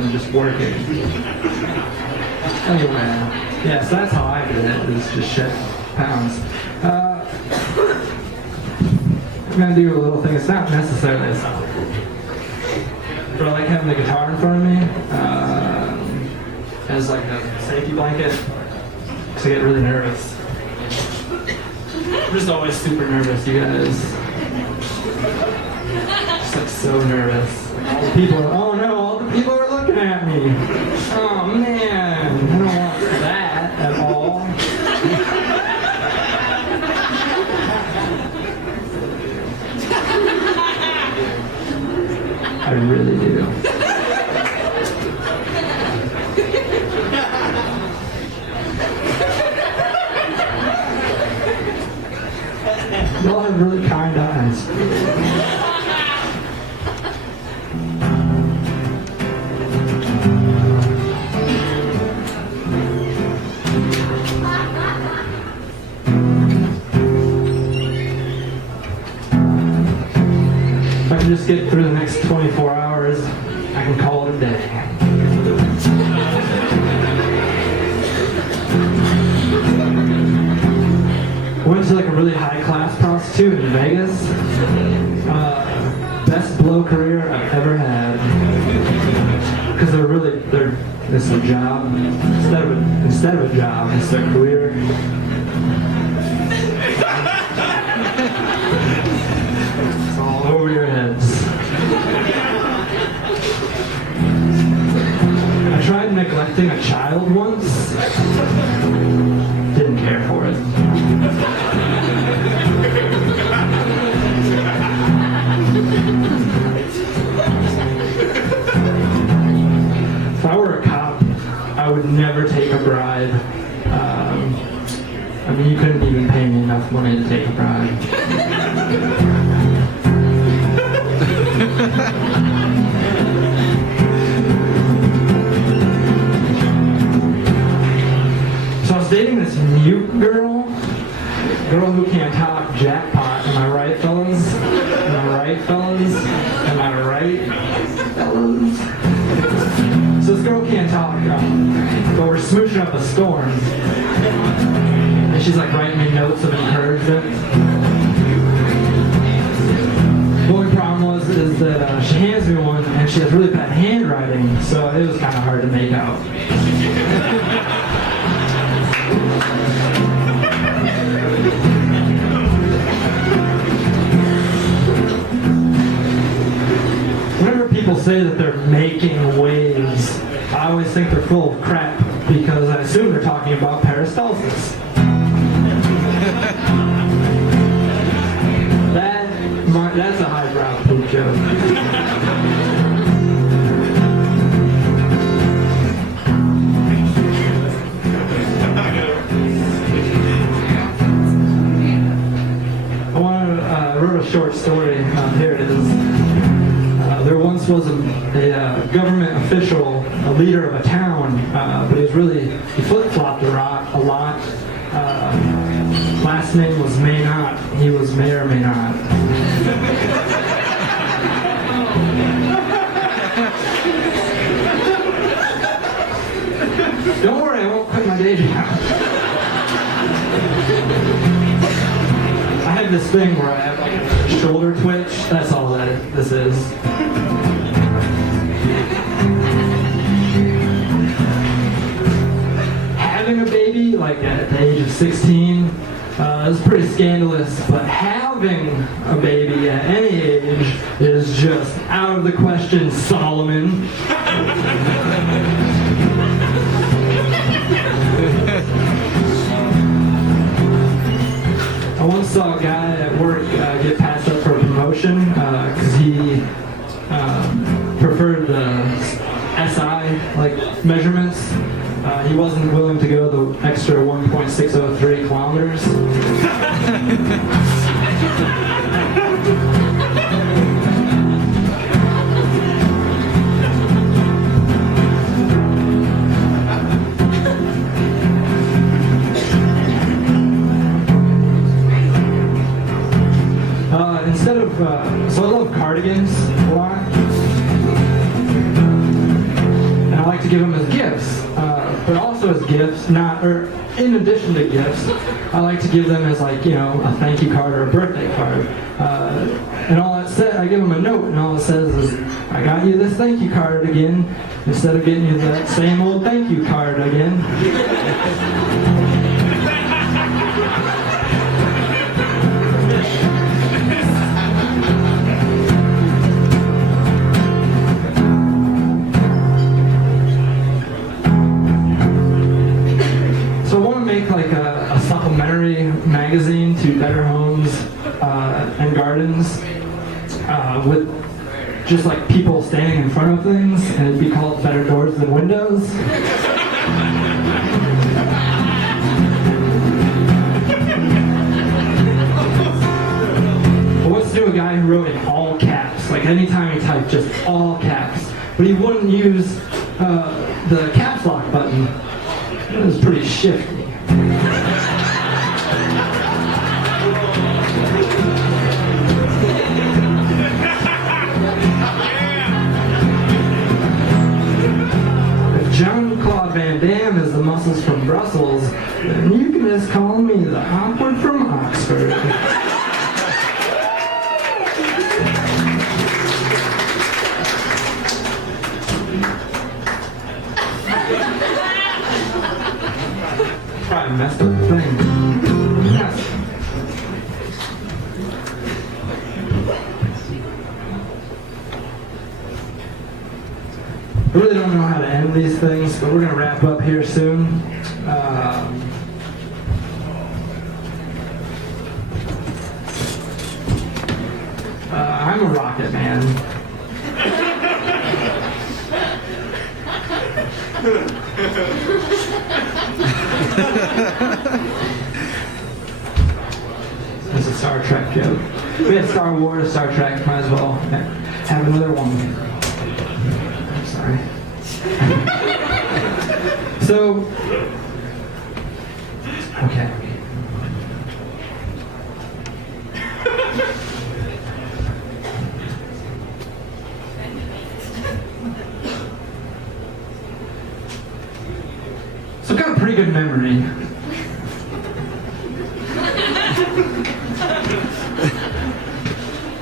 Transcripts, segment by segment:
than just working. Anyway, yeah, so that's how I did it, is just shed pounds. I'm gonna do a little thing. It's not necessarily a song, but I like having the guitar in front of me as like a safety blanket, because I get really nervous. I'm just always super nervous, you guys. Just like so nervous. All the people are, oh no, all the people are looking at me. Oh man, I don't want that at all. I really do. Y'all have really kind eyes. If I can just get through the next 24 hours, I can call it a day. I went to like a really high-class prostitute in Vegas. Best blow career I've ever had. Because it's a job. Instead of a job, it's their career. It's all over your heads. I tried neglecting a child once. Didn't care for it. If I were a cop, I would never take a bribe. I mean, you couldn't even pay me enough money to take a bribe. So I was dating this mute girl who can't talk. Jackpot. Am I right, fellas? Am I right, fellas? Am I right, fellas? So this girl can't talk, but we're smooching up a storm. And she's like writing me notes of encouragement. The only problem is that she hands me one and she has really bad handwriting, so it was kind of hard to make out. Whenever people say that they're making waves, I always think they're full of crap, because I assume they're talking about peristalsis. That's a highbrow poop joke. I wrote a short story. Here it is. There once was a government official, a leader of a town, but he flip-flopped a lot. Last name was May Not. He was may or may not. Don't worry, I won't quit my day job. I have this thing where I have like a shoulder twitch. That's all this is. Having a baby, like at the age of 16, is pretty scandalous, but having a baby at any age is just out of the question, Solomon. I once saw a guy at work get passed up for a promotion because he preferred the SI measurements. He wasn't willing to go the extra 1.603 kilometers. So I love cardigans a lot. I like to give them as gifts, but also as gifts, or in addition to gifts, I like to give them as like, a thank you card or a birthday card. And all it says, I give them a note, and all it says is, I got you this thank you card again, instead of getting you that same old thank you card again. Make like a supplementary magazine to Better Homes and Gardens with just like people standing in front of things, and it'd be called Better Doors Than Windows. Well, what's to do a guy who wrote in all caps, like anytime he typed just all caps, but he wouldn't use the caps lock button. It was pretty shifty. If Jean-Claude Van Damme is the muscles from Brussels, then you can just call me the awkward from Oxford. Probably messed up the thing. Yes. I really don't know how to end these things, but we're going to wrap up here soon. I'm a rocket man. That's a Star Trek joke. We had Star Wars, Star Trek, might as well have another one. Sorry. So, okay. So I've got a pretty good memory.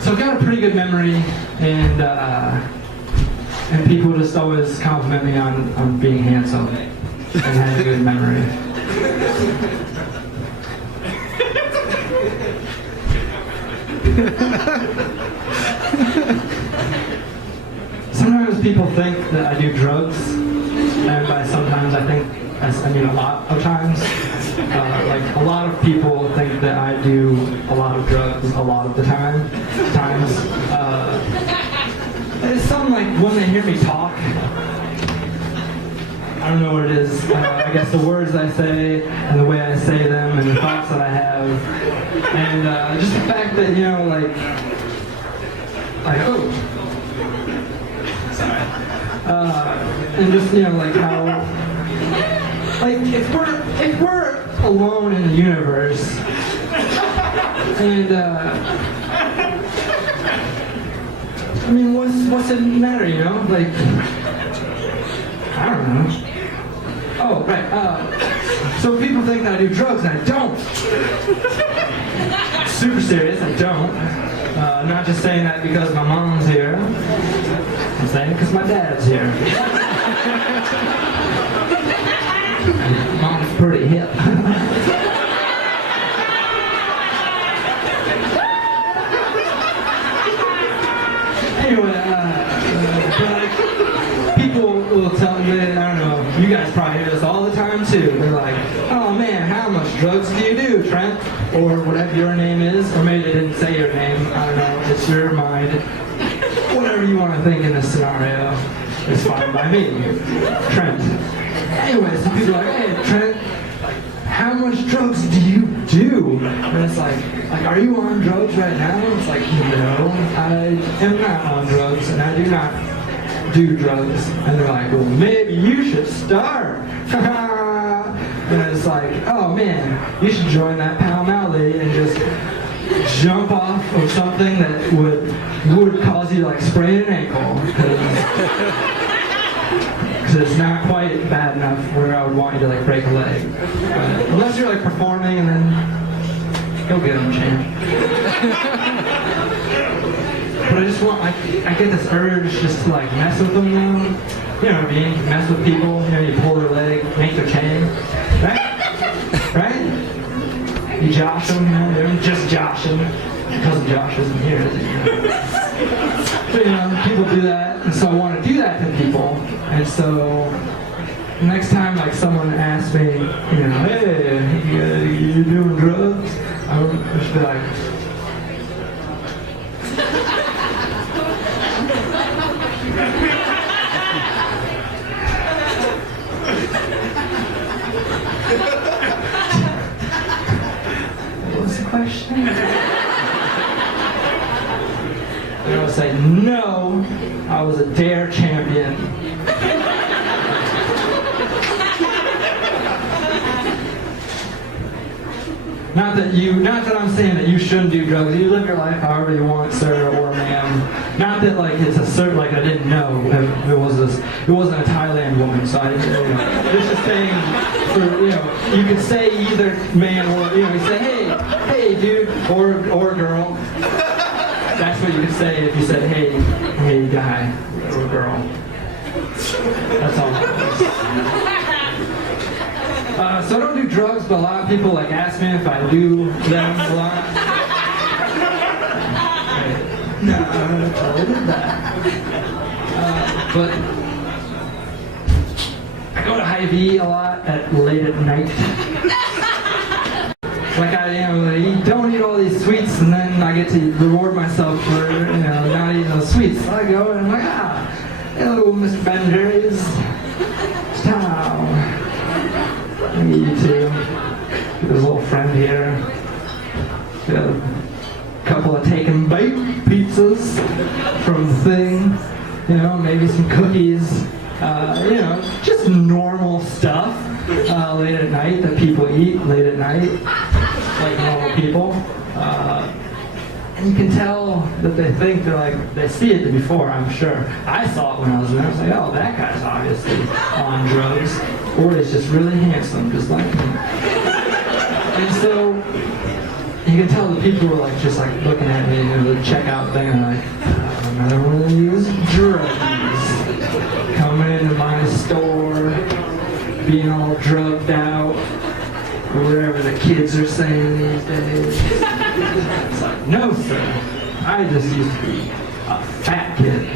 So I've got a pretty good memory, and people just always compliment me on being handsome and having a good memory. Sometimes people think that I do drugs, and by sometimes I mean a lot of times. Like a lot of people think that I do a lot of drugs a lot of the times. It's something like when they hear me talk, I don't know what it is. I guess the words I say and the way I say them and the thoughts that I have, and just the fact that oh, sorry, and just like how, like if we're alone in the universe, and I mean, what's it matter, like, I don't know. Oh, right, so people think that I do drugs, and I don't. Super serious, I don't. I'm not just saying that because my mom's here. I'm saying it because my dad's here. Mom's pretty hip. Anyway, but people will tell me, I don't know, you guys probably hear this all the time too. They're like, oh man, how much drugs do you do, Trent? Or whatever your name is, or maybe they didn't say your name, I don't know, it's your mind. Whatever you want to think in this scenario is fine by me, Trent. Anyway, some people are like, hey, Trent, how much drugs do you do? And it's like, are you on drugs right now? It's like, no, I am not on drugs, and I do not do drugs. And they're like, well, maybe you should start. And it's like, oh man, you should join that Pall Mall and just jump off of something that would cause you to like sprain an ankle. Because because it's not quite bad enough where I would want you to like break a leg. But unless you're like performing, and then go get them, champ. But I just want, I get this urge just to like mess with them now. You know what I mean? Mess with people. You know, you pull their leg, make their chain, right? Right? You josh them. You know, they're just joshing. Cousin Josh isn't here, is he? So, you know, people do that, and so I want to do that to people. And so next time, like someone asks me, you know, hey, you doing drugs? I would just be like, what was the question? I would say, no, I was a dare champion. Not that I'm saying that you shouldn't do drugs. You live your life however you want, sir or ma'am. Not that like it's a cert, like I didn't know it wasn't a Thailand woman, so I didn't, you know. This is saying for, you know, you could say either man or, you know, you say, hey dude, or girl. That's what you could say if you said, hey guy or girl. That's all that was. So I don't do drugs, but a lot of people like ask me if I do them a lot. No, I totally did that. But I go to Hy-Vee a lot late at night. Like I don't eat all these sweets, and then I get to reward myself for not eating those sweets. So I go and I'm like, hello, Mr. Ben Jerry's. Ciao. Me too. Get his little friend here. Get a couple of take and bake pizzas from the thing. You know, maybe some cookies. Just normal stuff late at night that people eat late at night, like normal people. And you can tell that they think they see it before, I'm sure. I saw it when I was there. I was like, oh, that guy's obviously on drugs, or he's just really handsome, just like me. And so you can tell the people were just looking at me, the checkout thing, and another one of these drugs coming into my store, being all drugged out, or whatever the kids are saying these days. It's like, no, sir. I just used to be a fat kid.